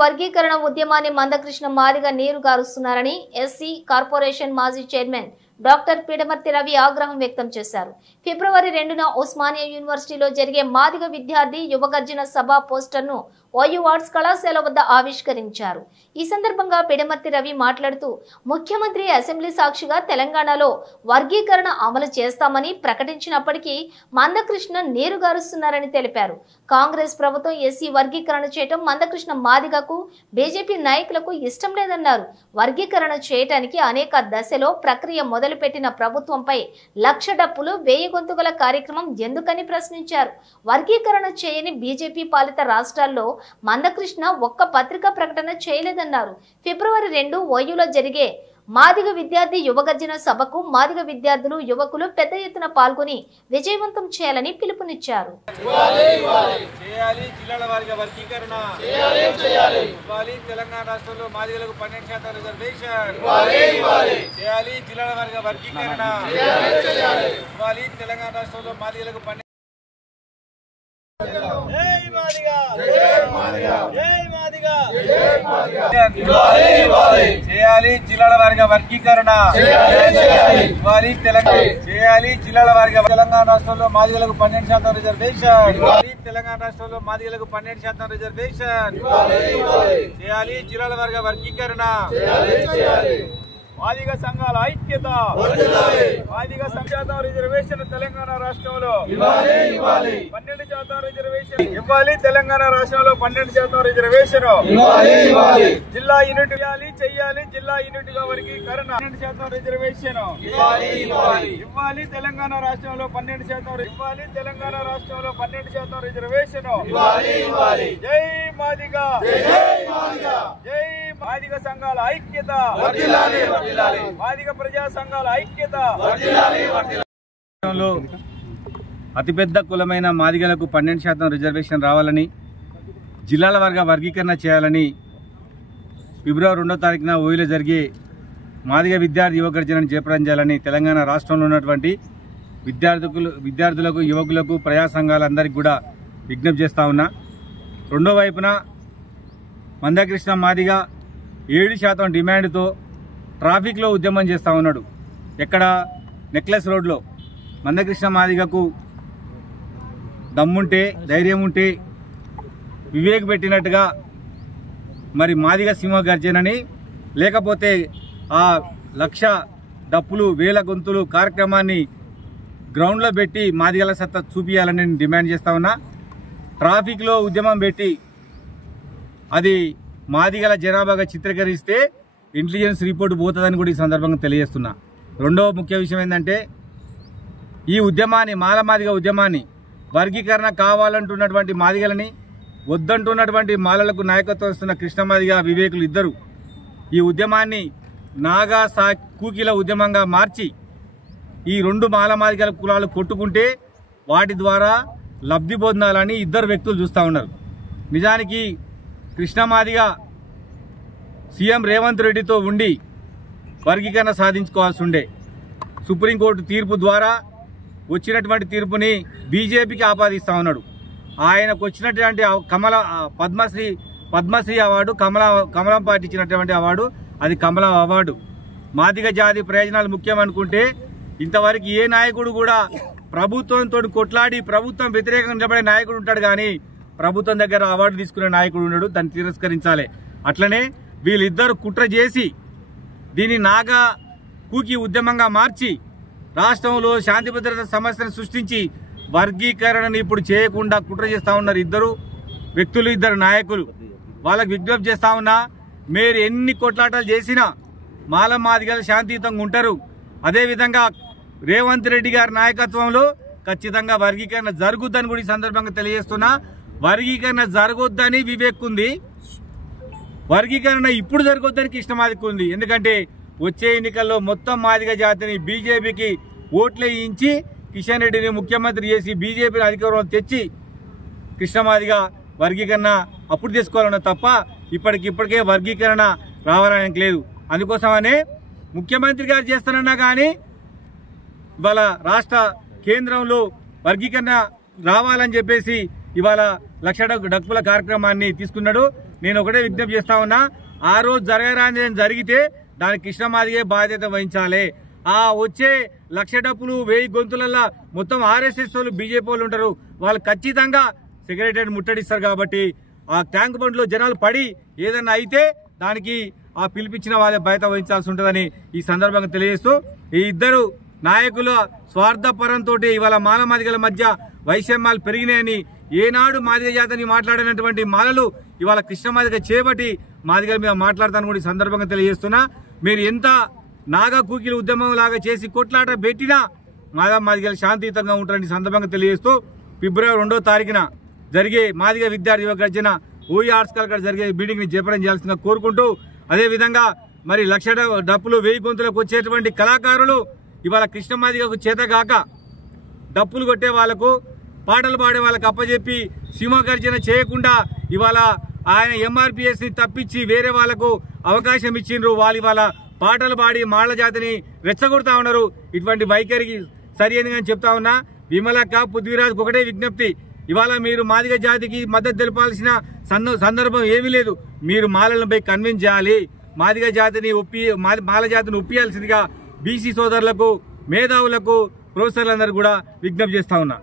వర్గీకరణ ఉద్యమాన్ని మందకృష్ణ మాదిగ నీరు గారుస్తున్నారని ఎస్సీ కార్పొరేషన్ మాజీ చైర్మన్ డాక్టర్ పిడమర్తి రవి ఆగ్రహం వ్యక్తం చేశారు. ఫిబ్రవరి 2న ఉస్మానియా యూనివర్సిటీలో జరిగే మాదిగ విద్యార్థి యువగర్జన సభ పోస్టర్ను ఓయూ ఆర్ట్స్ కళాశాల వద్ద ఆవిష్కరించారు. ఈ సందర్భంగా పిడమర్తి రవి మాట్లాడుతూ ముఖ్యమంత్రి అసెంబ్లీ సాక్షిగా తెలంగాణలో వర్గీకరణ అమలు చేస్తామని ప్రకటించినప్పటికీ మందకృష్ణ నీరు గారుస్తున్నారని తెలిపారు. కాంగ్రెస్ ప్రభుత్వం ఎస్సీ వర్గీకరణ చేయటం మందకృష్ణ మాదిగకు బీజేపీ నాయకులకు ఇష్టం లేదన్నారు. వర్గీకరణ చేయటానికి అనేక దశలో ప్రక్రియ మొదలుపెట్టిన ప్రభుత్వంపై లక్ష డప్పులు 1000 గొంతుగల కార్యక్రమం ఎందుకని ప్రశ్నించారు. వర్గీకరణ చేయని బీజేపీ పాలిత రాష్ట్రాల్లో మందకృష్ణ ఒక్క పత్రికా ప్రకటన చేయలేదన్నారు. ఫిబ్రవరి 2 ఓయూలో జరిగే మాదిగ విద్యార్థి యువగర్జన సభకు మాదిగ విద్యార్థులు యువకులు పెద్ద ఎత్తున పాల్గొని విజయవంతం చేయాలని పిలుపునిచ్చారు. తెలంగాణ రాష్ట్రంలో మాదిగలకు 12% రిజర్వేషన్ తెలంగాణ రాష్ట్రంలో మాదిగలకు చేయాలి జిల్లాల వారీగా వర్గీకరణ ఇవ్వాలి. చేయాలి జిల్లాల వారీగా తెలంగాణ రాష్ట్రంలో మాదిగలకు 12% రిజర్వేషన్ తెలంగాణ రాష్ట్రంలో మాదిగలకు 12% రిజర్వేషన్ చేయాలి. జిల్లాల వారీగా వర్గీకరణ మాదిగ సంఘాల ఐక్యత మాదిగ సంఘాల రిజర్వేషన్ తెలంగాణ రాష్ట్రంలో 12% రిజర్వేషన్ ఇవ్వాలి. తెలంగాణ రాష్ట్రంలో 12% రిజర్వేషన్ జిల్లా యూనిట్ చెయ్యాలి. జిల్లా యూనిట్ గా వర్గీకరణ 12% రిజర్వేషన్ ఇవ్వాలి. తెలంగాణ రాష్ట్రంలో 12% ఇవ్వాలి. తెలంగాణ రాష్ట్రంలో 12% రిజర్వేషన్ జై మాదిగ జై మాదిగ సంఘాల ఐక్యత మాదిగ ప్రజా సంఘాల ఐక్యత. అతిపెద్ద కులమైన మాదిగలకు 12% రిజర్వేషన్ రావాలని జిల్లాల వారీగా వర్గీకరణ చేయాలని ఫిబ్రవరి 2వ తారీఖున ఓయూలో జరిగే మాదిగ విద్యార్థి యువగర్జనను జయప్రదం చేయాలని తెలంగాణ రాష్ట్రంలో ఉన్నటువంటి విద్యార్థులకు యువకులకు ప్రజా సంఘాలందరికీ కూడా విజ్ఞప్తి చేస్తా ఉన్నా. రెండో వైపున మందకృష్ణ మాదిగ 7% డిమాండ్తో ట్రాఫిక్లో ఉద్యమం చేస్తూ ఉన్నాడు. ఎక్కడ నెక్లెస్ రోడ్లో మందకృష్ణ మాదిగకు దమ్ముంటే ధైర్యం ఉంటే వివేక్ పెట్టినట్టుగా మరి మాదిగ సింహ గర్జనని లేకపోతే ఆ 1,00,000 డప్పులు 1000 గొంతులు కార్యక్రమాన్ని గ్రౌండ్లో పెట్టి మాదిగల సత్తా చూపించాలని నేను డిమాండ్ చేస్తా ఉన్నా. ట్రాఫిక్లో ఉద్యమం పెట్టి అది మాదిగల జనాభాగా చిత్రీకరిస్తే ఇంటెలిజెన్స్ రిపోర్ట్ పోతుందని కూడా ఈ సందర్భంగా తెలియజేస్తున్నా. రెండవ ముఖ్య విషయం ఏంటంటే ఈ ఉద్యమాన్ని మాదిగ ఉద్యమాన్ని వర్గీకరణ కావాలంటున్నటువంటి మాదిగలని వద్దంటున్నటువంటి మాలలకు నాయకత్వం ఇస్తున్న కృష్ణ మాదిగ వివేకులు ఇద్దరు ఈ ఉద్యమాన్ని నాగా కూకిల ఉద్యమంగా మార్చి ఈ 2 మాదిగల కులాలు కొట్టుకుంటే వాటి ద్వారా లబ్ధి పొందాలని ఇద్దరు వ్యక్తులు చూస్తూ ఉన్నారు. నిజానికి కృష్ణ మాదిగ సీఎం రేవంత్ రెడ్డితో ఉండి వర్గీకరణ సాధించుకోవాల్సి ఉండే. సుప్రీంకోర్టు తీర్పు ద్వారా వచ్చినటువంటి తీర్పుని బీజేపీకి ఆపాదిస్తూ ఉన్నాడు. ఆయనకు వచ్చినటువంటి పద్మశ్రీ అవార్డు కమలం పార్టీ ఇచ్చినటువంటి అవార్డు అది కమలం అవార్డు. మాదిగ జాతి ప్రయోజనాలు ముఖ్యం అనుకుంటే ఇంతవరకు ఏ నాయకుడు కూడా ప్రభుత్వంతో కొట్లాడి ప్రభుత్వం వ్యతిరేకంగా నిలబడే నాయకుడు ఉంటాడు కానీ ప్రభుత్వం దగ్గర అవార్డు తీసుకునే నాయకుడు ఉన్నాడు. దాన్ని తిరస్కరించాలి. అట్లనే వీళ్ళిద్దరు కుట్ర చేసి దీన్ని నాగా కూకి ఉద్యమంగా మార్చి రాష్ట్రంలో శాంతి భద్రత సమస్యను సృష్టించి వర్గీకరణను ఇప్పుడు చేయకుండా కుట్ర చేస్తా ఉన్నారు ఇద్దరు వ్యక్తులు, ఇద్దరు నాయకులు. వాళ్ళకి విజ్ఞప్తి చేస్తా ఉన్నా, మీరు ఎన్ని కొట్లాటలు చేసినా మాదిగలు శాంతియుతంగా ఉంటారు. అదేవిధంగా రేవంత్ రెడ్డి గారి నాయకత్వంలో ఖచ్చితంగా వర్గీకరణ జరుగుద్దని కూడా ఈ సందర్భంగా తెలియజేస్తున్నా. వర్గీకరణ జరగొద్దని వివేక్ ఉంది, వర్గీకరణ ఇప్పుడు జరగొద్దని కృష్ణ మాదిగ ఉంది. ఎందుకంటే వచ్చే ఎన్నికల్లో మొత్తం మాదిగ జాతిని బీజేపీకి ఓట్లు వేయించి కిషన్ రెడ్డిని ముఖ్యమంత్రి చేసి బీజేపీని అధికారంలో తెచ్చి కృష్ణ మాదిగ వర్గీకరణ అప్పుడు తీసుకోవాలన్నా తప్ప ఇప్పటికే వర్గీకరణ రావాలని లేదు. అందుకోసమనే ముఖ్యమంత్రి గారు చేస్తానన్నా కానీ ఇవాళ రాష్ట్ర కేంద్రంలో వర్గీకరణ రావాలని చెప్పేసి ఇవాళ 1,00,000 డప్పుల కార్యక్రమాన్ని తీసుకున్నాడు. నేను ఒకటే విజ్ఞప్తి చేస్తా ఉన్నా, ఆ రోజు జరగరాని జరిగితే దానికి కృష్ణ మాదిగే బాధ్యత వహించాలి. ఆ వచ్చే 1,00,000 డప్పులు 1000 గొంతులల్లా మొత్తం ఆర్ఎస్ఎస్ వాళ్ళు బీజేపీ వాళ్ళు ఉంటారు, వాళ్ళు ఖచ్చితంగా సెక్రటరీ ముట్టడిస్తారు. కాబట్టి ఆ ట్యాంక్ బండ్లో జనాలు పడి ఏదన్నా అయితే దానికి ఆ పిలిపించిన వాళ్ళే బాధ్యత వహించాల్సి ఉంటుందని ఈ సందర్భంగా తెలియజేస్తూ, ఈ ఇద్దరు నాయకుల స్వార్థపరంతో ఇవాళ మాల మాదిగల మధ్య వైషమ్యాలు పెరిగినాయని, ఏనాడు మాదిగ జాతిని మాట్లాడినటువంటి మాలలు ఇవాళ కృష్ణ మాదిగ చేపట్టి మాదిగల మీద మాట్లాడతాను కూడా ఈ సందర్భంగా తెలియజేస్తున్నా. మీరు ఎంత నాగా కూకిల ఉద్యమం లాగా చేసి కొట్లాట పెట్టినా మాదిగలు శాంతియుతంగా ఉంటారని సందర్భంగా తెలియజేస్తూ, ఫిబ్రవరి 2వ తారీఖున జరిగే మాదిగ విద్యార్థి యువ గర్జన ఓయి ఆర్ట్స్ కాలేజ్ జరిగే మీటింగ్ ని జయప్రదం చేయాల్సిందిగా కోరుకుంటూ, అదేవిధంగా మరి 1,00,000 డప్పులు 1000 గొంతులకు వచ్చేటువంటి కళాకారులు ఇవాళ కృష్ణ మాదిగకు చేతగాక డప్పులు కొట్టే వాళ్లకు పాటలు పాడే వాళ్ళకు అప్పచెప్పి సింహగర్జన చేయకుండా ఇవాళ ఆయన ఎంఆర్పిఎస్ ని తప్పించి వేరే వాళ్లకు అవకాశం ఇచ్చిండ్రు. వాళ్ళు ఇవాళ పాటలు పాడి మాళ్ల జాతిని రెచ్చగొడతా ఉన్నారు. ఇటువంటి వైఖరికి సరియని అని చెప్తా ఉన్నా. విమలక్క, పృథ్వీరాజ్ ఒకటే విజ్ఞప్తి, ఇవాళ మీరు మాదిగ జాతికి మద్దతు తెలపాల్సిన సందర్భం ఏమీ లేదు. మీరు మాలలను పోయి కన్విన్స్ చేయాలి. మాదిగ జాతిని మాల జాతిని ఒప్పియాల్సిందిగా బీసీ సోదరులకు, మేధావులకు, ప్రొఫెసర్లందరూ కూడా విజ్ఞప్తి చేస్తా ఉన్నా.